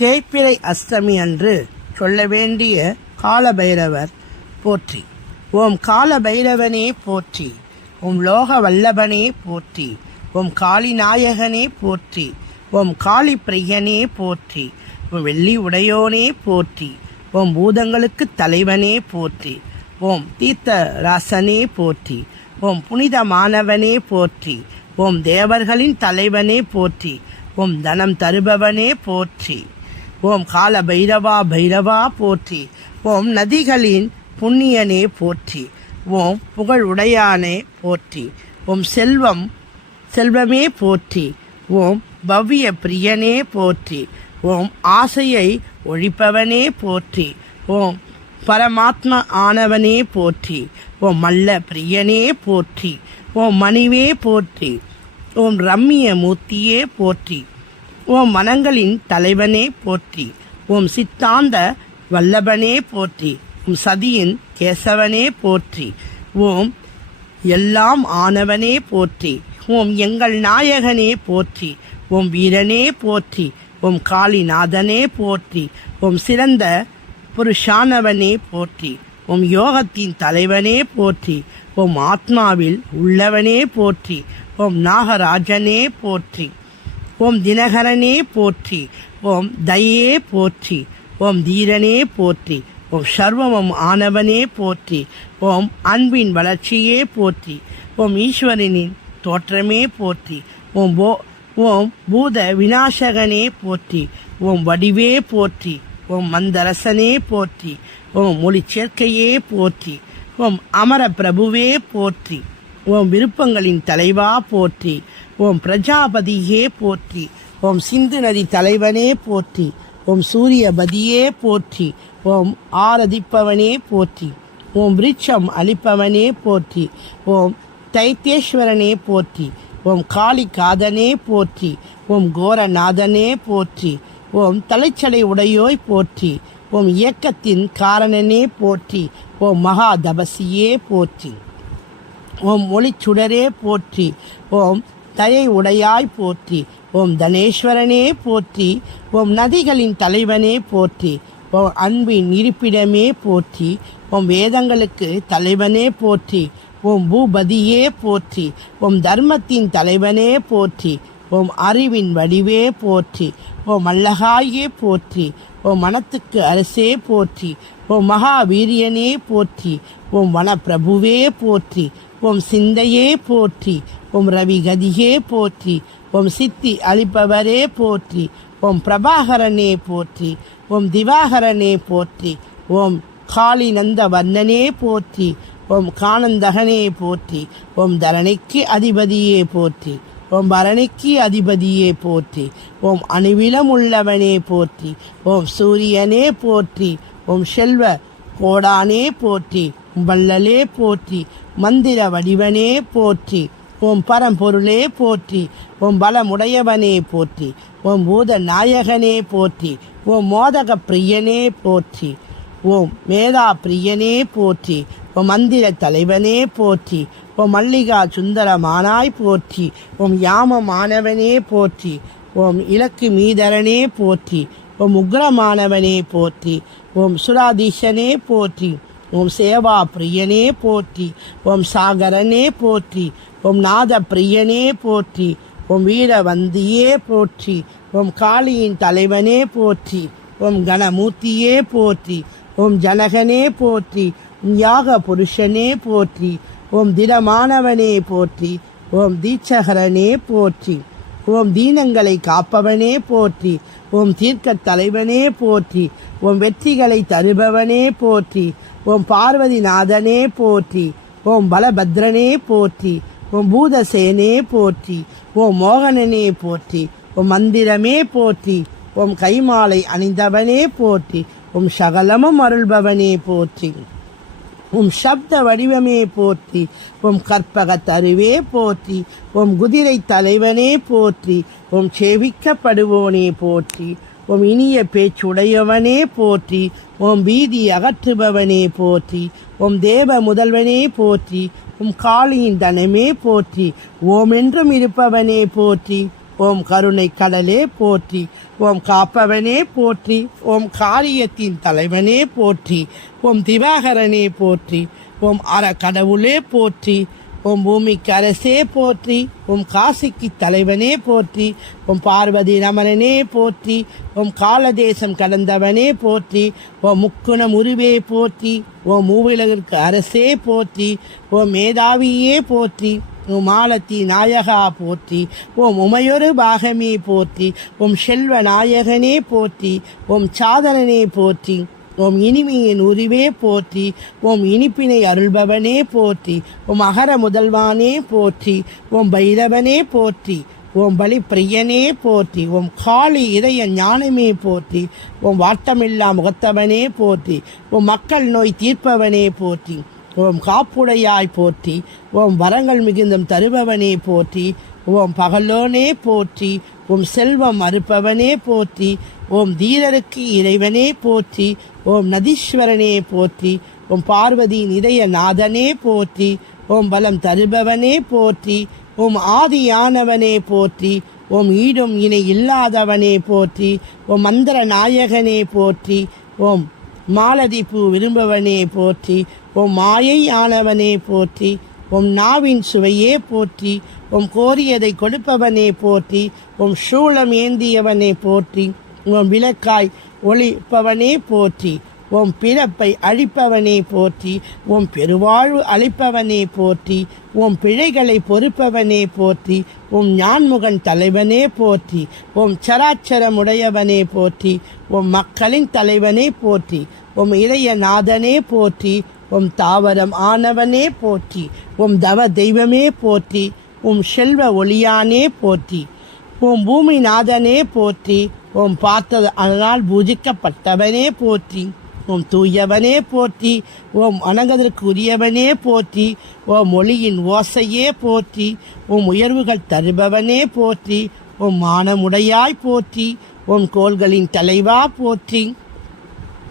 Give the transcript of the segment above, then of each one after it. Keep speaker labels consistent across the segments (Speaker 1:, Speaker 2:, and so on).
Speaker 1: தேய்பிறை அஷ்டமி அன்று சொல்ல வேண்டிய காலபைரவர் போற்றி ஓம் கால பைரவனே போற்றி ஓம் லோக வல்லபனே போற்றி ஓம் காளி நாயகனே போற்றி ஓம் காளி பிரியனே போற்றி ஓம் வெள்ளி உடையோனே போற்றி ஓம் பூதங்களுக்கு தலைவனே போற்றி ஓம் தீர்த்த ராசனே போற்றி ஓம் புனிதமானவனே போற்றி ஓம் தேவர்களின் தலைவனே போற்றி ஓம் தனம் தருபவனே போற்றி ஓம் கால பைரவா பைரவா போற்றி. ஓம் நதிகளின் புண்ணியனே போற்றி. ஓம் புகழ் உடையானே போற்றி. ஓம் செல்வம் செல்வமே போற்றி. ஓம் பவ்ய பிரியனே போற்றி. ஓம் ஆசையை ஒழிப்பவனே போற்றி. ஓம் பரமாத்மா ஆனவனே போற்றி. ஓம் மல்ல பிரியனே போற்றி. ஓம் மணிவே போற்றி. ஓம் ரம்மிய மூர்த்தியே போற்றி. ஓம் மனங்களின் தலைவனே போற்றி ஓம் சித்தாந்த வல்லபனே போற்றி ஓம் சதியின் கேசவனே போற்றி ஓம் எல்லாம் ஆனவனே போற்றி ஓம் எங்கள் நாயகனே போற்றி ஓம் வீரனே போற்றி ஓம் காளிநாதனே போற்றி ஓம் சிறந்த புருஷானவனே போற்றி ஓம் யோகத்தின் தலைவனே போற்றி ஓம் ஆத்மாவில் உள்ளவனே போற்றி ஓம் நாகராஜனே போற்றி ஓம் தினகரனே போற்றி ஓம் தையே போற்றி ஓம் தீரனே போற்றி ஓம் சர்வமும் ஆனவனே போற்றி ஓம் அன்பின் வளர்ச்சியே போற்றி ஓம் ஈஸ்வரனின் தோற்றமே போற்றி ஓம் போ ஓம் பூத விநாசகனே போற்றி ஓம் வடிவே போற்றி ஓம் மந்தரசனே போற்றி ஓம் மொழி சேர்க்கையே போற்றி ஓம் அமர பிரபுவே போற்றி ஓம் விருப்பங்களின் தலைவா போற்றி ஓம் பிரஜாபதியே போற்றி ஓம் சிந்து நதி தலைவனே போற்றி ஓம் சூரியபதியே போற்றி ஓம் ஆரதிப்பவனே போற்றி ஓம் விருட்சம் அளிப்பவனே போற்றி ஓம் தைத்தேஸ்வரனே போற்றி ஓம் காளிகாதனே போற்றி ஓம் கோரநாதனே போற்றி ஓம் தலைச்சடை உடையோய் போற்றி ஓம் இயக்கத்தின் காரணனே போற்றி ஓம் மகாதபசியே போற்றி ஓம் ஒளிச்சுடரே போற்றி ஓம் தயை உடையாய் போற்றி ஓம் தனேஸ்வரனே போற்றி ஓம் நதிகளின் தலைவனே போற்றி ஓம் அன்பின் இருப்பிடமே போற்றி ஓம் வேதங்களுக்கு தலைவனே போற்றி ஓம் பூபதியே போற்றி ஓம் தர்மத்தின் தலைவனே போற்றி ஓம் அறிவின் வடிவே போற்றி ஓம் அல்லகாயே போற்றி ஓம் மனத்துக்கு அரசே போற்றி ஓம் மகாவீரியனே போற்றி ஓம் வனப்பிரபுவே போற்றி ஓம் சிந்தையே போற்றி ஓம் ரவிகதியே போற்றி ஓம் சித்தி அளிப்பவரே போற்றி ஓம் பிரபாகரனே போற்றி ஓம் திவாகரனே போற்றி ஓம் காளிநந்த வர்ணனே போற்றி ஓம் கானந்தகனே போற்றி ஓம் தரணிக்கு அதிபதியே போற்றி ஓம் பரணிக்கு அதிபதியே போற்றி ஓம் அணுவிலம் உள்ளவனே போற்றி ஓம் சூரியனே போற்றி ஓம் செல்வ கோடானே போற்றி வள்ளலே போற்றி மந்திர வடிவனே போற்றி ஓம் பரம்பொருளே போற்றி ஓம் பலமுடையவனே போற்றி ஓம் பூத நாயகனே போற்றி ஓம் மோதக பிரியனே போற்றி ஓம் மேதா பிரியனே போற்றி ஓம் மந்திர தலைவனே போற்றி ஓம் மல்லிகா சுந்தரமானாய் போற்றி ஓம் யாமமானவனே போற்றி ஓம் இலக்கு மீதரனே போற்றி ஓம் உக்ரமானவனே போற்றி ஓம் சுராதீஷனே போற்றி ஓம் சேவா பிரியனே போற்றி ஓம் சாகரனே போற்றி ஓம் நாத பிரியனே போற்றி ஓம் வீரவந்தியே போற்றி ஓம் காளியின் தலைவனே போற்றி ஓம் கணமூர்த்தியே போற்றி ஓம் ஜனகனே போற்றி யாக புருஷனே போற்றி ஓம் திடமானவனே போற்றி ஓம் தீட்சகரனே போற்றி ஓம் தீனங்களை காப்பவனே போற்றி ஓம் தீர்க்க தலைவனே போற்றி ஓம் வெற்றிகளை தருபவனே போற்றி ஓம் பார்வதிநாதனே போற்றி ஓம் பலபத்ரனே போற்றி ஓம் பூதசேனே போற்றி ஓம் மோகனனே போற்றி ஓம் மந்திரமே போற்றி ஓம் கைமாலை அணிந்தவனே போற்றி ஓம் சகலமும் அருள்பவனே போற்றி உம் சப்த வடிவமே போற்றி உம் கற்பக தருவே போற்றி உம் குதிரை தலைவனே போற்றி உம் சேவிக்கப்படுவோனே போற்றி உம் இனிய பேச்சுடையவனே போற்றி உம் பீதி அகற்றுபவனே போற்றி உம் தேவ முதல்வனே போற்றி உம் காளியின் தனமே போற்றி ஓம் என்றும் இருப்பவனே போற்றி ஓம் கருணை கடலே போற்றி ஓம் காப்பவனே போற்றி ஓம் காரியத்தின் தலைவனே போற்றி ஓம் திவாகரனே போற்றி ஓம் அறக்கடவுளே போற்றி உன் பூமிக்கு அரசே போற்றி உம் காசிக்கு தலைவனே போற்றி உம் பார்வதி ரமணனே போற்றி உம் காலதேசம் கடந்தவனே போற்றி உன் முக்குணம் உருவே போற்றி உன் மூவிலகிற்கு அரசே போற்றி உம் மேதாவியே போற்றி உன் ஆலத்தி நாயகா போற்றி உம் உமையொரு பாகமே போற்றி ஓம் செல்வ நாயகனே போற்றி ஓம் சாதனனே போற்றி ஓம் இனிமையின் உருவே போற்றி ஓம் இனிப்பினை அருள்பவனே போற்றி ஓம் அகர முதல்வானே போற்றி ஓம் பைரவனே போற்றி ஓம் பலி பிரியனே போற்றி ஓம் காளி இதய ஞானமே போற்றி ஓம் வாட்டமில்லா முகத்தவனே போற்றி ஓம் மக்கள் நோய் தீர்ப்பவனே போற்றி ஓம் காப்புடையாய் போற்றி ஓம் வரங்கள் மிகுந்தும் தருபவனே போற்றி ஓம் பகலோனே போற்றி ஓம் செல்வம் அறுப்பவனே போற்றி ஓம் தீரருக்கு இறைவனே போற்றி ஓம் நதீஸ்வரனே போற்றி ஓம் பார்வதியின் இதய நாதனே போற்றி ஓம் பலம் தருபவனே போற்றி ஓம் ஆதியானவனே போற்றி ஓம் ஈடும் இணை இல்லாதவனே போற்றி ஓம் மந்திர நாயகனே போற்றி ஓம் மாலதி பூ விரும்பவனே போற்றி ஓம் மாயை ஆனவனே போற்றி உம் நாவின் சுவையே போற்றி உம் கோரியதை கொடுப்பவனே போற்றி உம் சூளம் ஏந்தியவனே போற்றி உன் விளக்காய் ஒளிப்பவனே போற்றி உம் பிறப்பை அழிப்பவனே போற்றி உம் பெருவாழ்வு அழிப்பவனே போற்றி உம் பிழைகளை பொறுப்பவனே போற்றி உம் ஞான்முகன் தலைவனே போற்றி உம் சராச்சரமுடையவனே போற்றி உம் மக்களின் தலைவனே போற்றி உம் இளைய நாதனே போற்றி உம் தாவரம் ஆனவனே போற்றி உம் தவ தெய்வமே போற்றி உம் செல்வ ஒளியானே போற்றி உம் பூமிநாதனே போற்றி உம் பார்த்தது அதனால் பூஜிக்கப்பட்டவனே போற்றி உம் தூயவனே போற்றி ஓம் அணங்கதற்கு உரியவனே போற்றி ஓம் மொழியின் ஓசையே போற்றி உம் உயர்வுகள் தருபவனே போற்றி உம் மானமுடையாய் போற்றி உம் கோள்களின் தலைவா போற்றி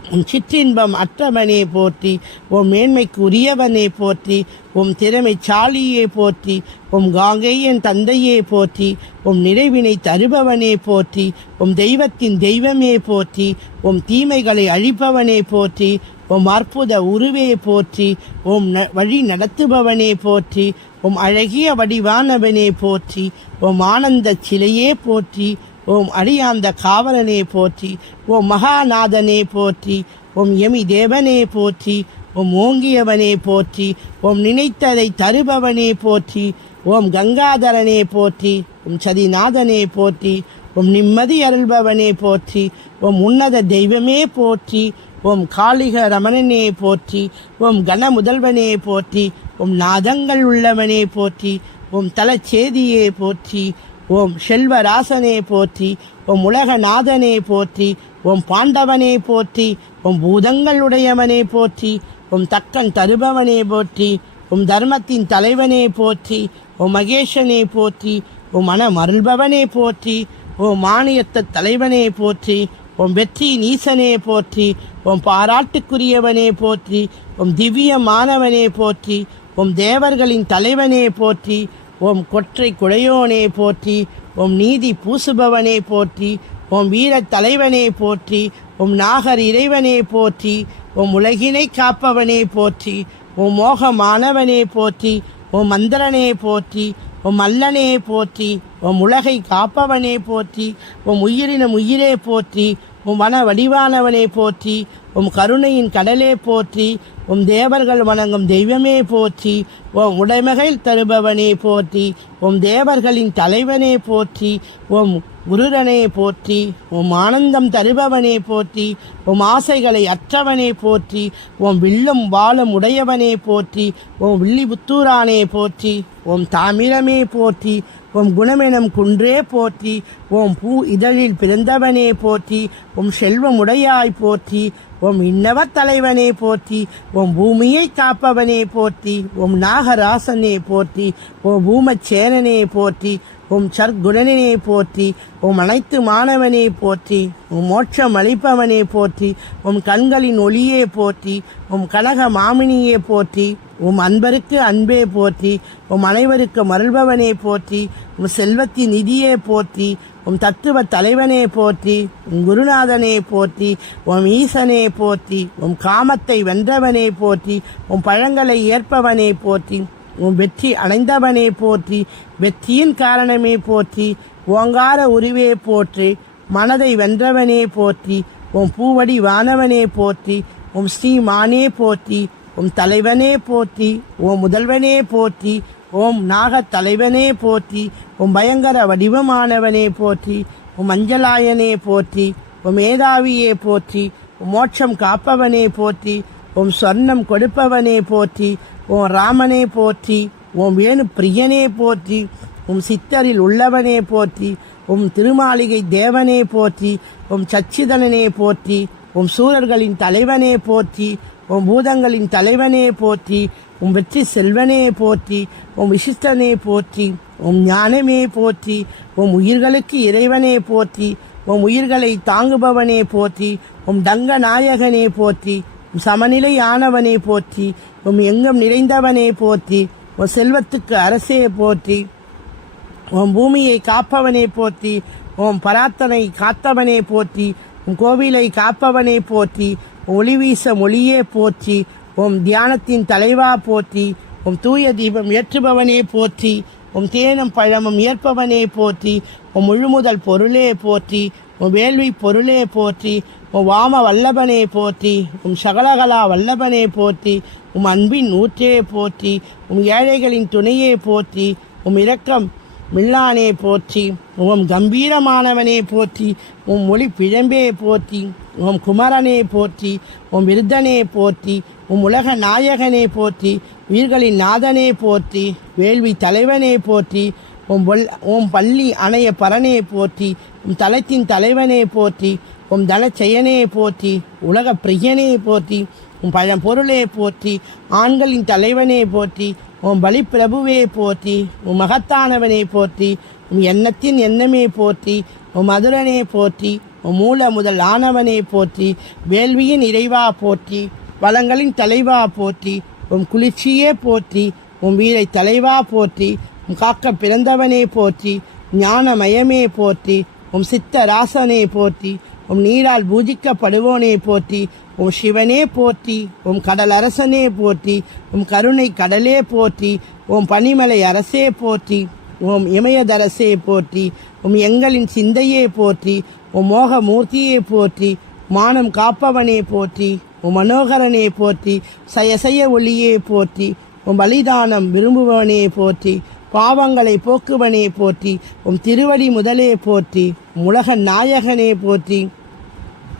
Speaker 1: உன் சிற்றின்பம் அற்றவனே போற்றி உன் மேன்மைக்கு உரியவனே போற்றி உம் திறமை சாலியே போற்றி உம் காங்கேயன் தந்தையே போற்றி உம் நிறைவினை தருபவனே போற்றி உம் தெய்வத்தின் தெய்வமே போற்றி உம் தீமைகளை அழிப்பவனே போற்றி உம் அற்புத உருவே போற்றி உம் ந- வழி நடத்துபவனே போற்றி உம் அழகிய வடிவானவனே போற்றி உம் ஆனந்த சிலையே போற்றி ஓம் அடியாந்த காவலனே போற்றி ஓம் மகாநாதனே போற்றி ஓம் எமி தேவனே போற்றி ஓம் ஓங்கியவனே போற்றி ஓம் நினைத்ததை தருபவனே போற்றி ஓம் கங்காதரனே போற்றி ஓம் சதிநாதனே போற்றி ஓம் நிம்மதி அருள்பவனே போற்றி ஓம் உன்னத தெய்வமே போற்றி ஓம் காளிக ரமணனே போற்றி ஓம் கன முதல்வனே போற்றி ஓம் நாதங்கள் உள்ளவனே போற்றி ஓம் தலச்சேதியே போற்றி ஓம் செல்வராசனே போற்றி ஓம் உலகநாதனே போற்றி ஓம் பாண்டவனே போற்றி ஓம் பூதங்களுடையவனே போற்றி ஓம் தக்கன் தருபவனே போற்றி ஓம் தர்மத்தின் தலைவனே போற்றி ஓம் மகேஷனே போற்றி ஓம் மனம் அருள்பவனே போற்றி ஓம் மானியத்த தலைவனே போற்றி ஓம் வெற்றியின் நீசனே போற்றி ஓம் பாராட்டுக்குரியவனே போற்றி ஓம் திவ்யமானவனே போற்றி ஓம் தேவர்களின் தலைவனே போற்றி ஓம் கொற்றை குடையோனே போற்றி ஓம் நீதி பூசுபவனே போற்றி ஓம் வீரத் தலைவனே போற்றி ஓம் நாகர் இறைவனே போற்றி ஓம் உலகினை காப்பவனே போற்றி ஓம் மோகமானவனே போற்றி ஓம் மந்திரனே போற்றி உம் மல்லனே போற்றி உம் உலகை காப்பவனே போற்றி உம் உயிரினம் உயிரே போற்றி உம் வன வடிவானவனே போற்றி உம் கருணையின் கடலே போற்றி உம் தேவர்கள் வணங்கும் தெய்வமே போற்றி உம் உடைமைகள் தருபவனே போற்றி உம் தேவர்களின் தலைவனே போற்றி உம் குருடனே போற்றி உம் ஆனந்தம் தருபவனே போற்றி உம் ஆசைகளை அற்றவனே போற்றி உம் வில்லும் வாழும் உடையவனே போற்றி உம் வில்லிபுத்தூரானே போற்றி உம் தாமிரமே போற்றி உம் குணமெனும் குன்றே போற்றி ஓம் பூ இதழில் பிறந்தவனே போற்றி உம் செல்வமுடையாய் போற்றி உம் இன்னவத் தலைவனே போற்றி உம் பூமியை காப்பவனே போற்றி உம் நாகராசனே போற்றி ஓ பூமச்சேனனே போற்றி உம் சற்குணனே போற்றி உம் அனைத்து மாணவனே போற்றி உம் மோட்சம் அளிப்பவனே போற்றி உம் கண்களின் ஒளியே போற்றி உம் கனக மாமினியே போற்றி உம் அன்பருக்கு அன்பே போற்றி உம் அனைவருக்கு மருள்பவனே போற்றி உம் செல்வத்தின் நிதியே போற்றி உம் தத்துவ தலைவனே போற்றி உம் குருநாதனே போற்றி உம் ஈசனே போற்றி உம் காமத்தை வென்றவனே போற்றி உம் பழங்களை ஏற்பவனே போற்றி உன் வெற்றி அடைந்தவனே போற்றி வெற்றியின் காரணமே போற்றி ஓங்கார உருவே போற்றி மனதை வென்றவனே போற்றி உன் பூவடி வானவனே போற்றி உம் ஸ்ரீமானே போற்றி உம் தலைவனே போற்றி ஓம் முதல்வனே போற்றி ஓம் நாகத் தலைவனே போற்றி உம் பயங்கர வடிவமானவனே போற்றி உம் மஞ்சளாயனே போற்றி உம் மேதாவியே போற்றி உம் மோட்சம் காப்பவனே போற்றி உம் சொர்ணம் கொடுப்பவனே போற்றி உன் ராமனே போற்றி உன் வேணு பிரியனே போற்றி உம் சித்தரில் உள்ளவனே போற்றி உம் திருமாளிகை தேவனே போற்றி உம் சச்சிதனனே போற்றி உம் சூரர்களின் தலைவனே போற்றி உம் பூதங்களின் தலைவனே போற்றி உம் வெற்றி செல்வனே போற்றி உம் விசிஷ்டனே போற்றி உம் ஞானமே போற்றி உம் உயிர்களுக்கு இறைவனே போற்றி உம் உயிர்களை தாங்குபவனே போற்றி உம் தங்க நாயகனே போற்றி சமநிலையானவனை சமநிலை ஆனவனே போற்றி உம் எங்கும் நிறைந்தவனே போற்றி உன் செல்வத்துக்கு அரசே போற்றி உன் பூமியை காப்பவனே போற்றி உன் பராத்தனை காத்தவனே போற்றி உன் கோவிலை காப்பவனே போற்றி ஒளி வீச மொழியே போற்றி உம் தியானத்தின் தலைவா போற்றி உம் தூய தீபம் ஏற்றுபவனே போற்றி உம் தேனும் பழமும் ஏற்பவனே போற்றி உம் முழுமுதல் பொருளே போற்றி உன் வேள்வி பொருளே போற்றி உன் வாம வல்லபனே போற்றி உன் சகலகலா வல்லபனே போற்றி உம் அன்பின் ஊற்றே போற்றி உம் ஏழைகளின் துணையே போற்றி உம் இரக்கம் மில்லானே போற்றி உம் கம்பீரமானவனே போற்றி உம் மொழி பிழம்பே போற்றி உம் குமரனே போற்றி உம் விருதனே போற்றி உம் உலக நாயகனே போற்றி உயிர்களின் நாதனே போற்றி வேள்வி தலைவனே போற்றி உம் பொல் உம் பள்ளி அணைய பரனே போற்றி உம் தலத்தின் தலைவனே போற்றி உம் தனச்செயனே போற்றி உலக பிரியனையை போற்றி உம் பழம்பொருளையை போற்றி ஆண்களின் தலைவனே போற்றி உம் பிரபுவையை போற்றி உம் மகத்தானவனை போற்றி உம் எண்ணத்தின் எண்ணமே போற்றி உம் மதுரனே போற்றி உம் மூல முதல் ஆனவனே போற்றி வேள்வியின் இறைவா போற்றி வளங்களின் தலைவா போற்றி உம் குளிர்ச்சியே போற்றி உம் வீரை தலைவா போற்றி காக்க பிறந்தவனே போற்றி ஞானமயமே போற்றி உம் சித்த ராசனே போற்றி உம் நீரால் பூஜிக்கப்படுவோனே போற்றி உம் சிவனே போற்றி உம் கடல் அரசனே போற்றி உம் கருணை கடலே போற்றி உம் பனிமலை அரசே போற்றி உம் இமயதரசே போற்றி உம் எங்களின் சிந்தையே போற்றி உம் மோகமூர்த்தியே போற்றி மானம் காப்பவனே போற்றி உம் மனோகரனே போற்றி சய சய ஒளியே போற்றி உம் பலிதானம் விரும்புபவனே போற்றி பாவங்களை போக்குவனே போற்றி உம் திருவடி முதலே போற்றி உலக நாயகனே போற்றி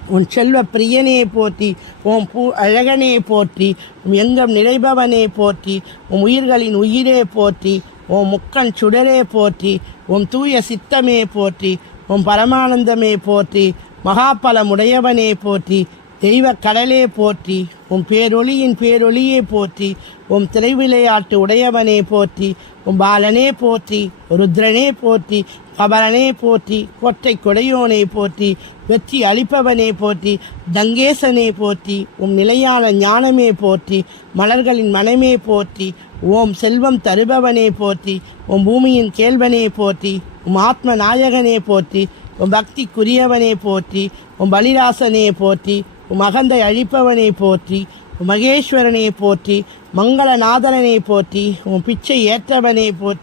Speaker 1: உன் செல்வ பிரியனே போற்றி உன் பூ அழகனே போற்றி உன் எங்கம் நிறைபவனே போற்றி உன் உயிர்களின் உயிரே போற்றி உன் முக்கன் சுடரே போற்றி உன் தூய சித்தமே போற்றி உன் பரமானந்தமே போற்றி மகாபலமுடையவனே போற்றி தெய்வ கடலே போற்றி உம் பேரொளியின் பேரொளியே போற்றி உம் திரைவிளையாட்டு உடையவனே போற்றி உம் பாலனே போற்றி ருத்ரனே போற்றி கபலனே போற்றி கொட்டை கொடையோனே போற்றி வெற்றி அளிப்பவனே போற்றி தங்கேசனே போற்றி உம் நிலையான ஞானமே போற்றி மலர்களின் மனமே போற்றி ஓம் செல்வம் தருபவனே போற்றி உம் பூமியின் கேள்வனே போற்றி உம் ஆத்ம நாயகனே போற்றி உம் பக்திக்குரியவனே போற்றி உம் பலிராசனே போற்றி மகந்தை அழிப்பவனை போற்றி மகேஸ்வரனை போற்றி மங்களநாதனனை போற்றி உன் பிச்சை ஏற்றவனை போற்றி.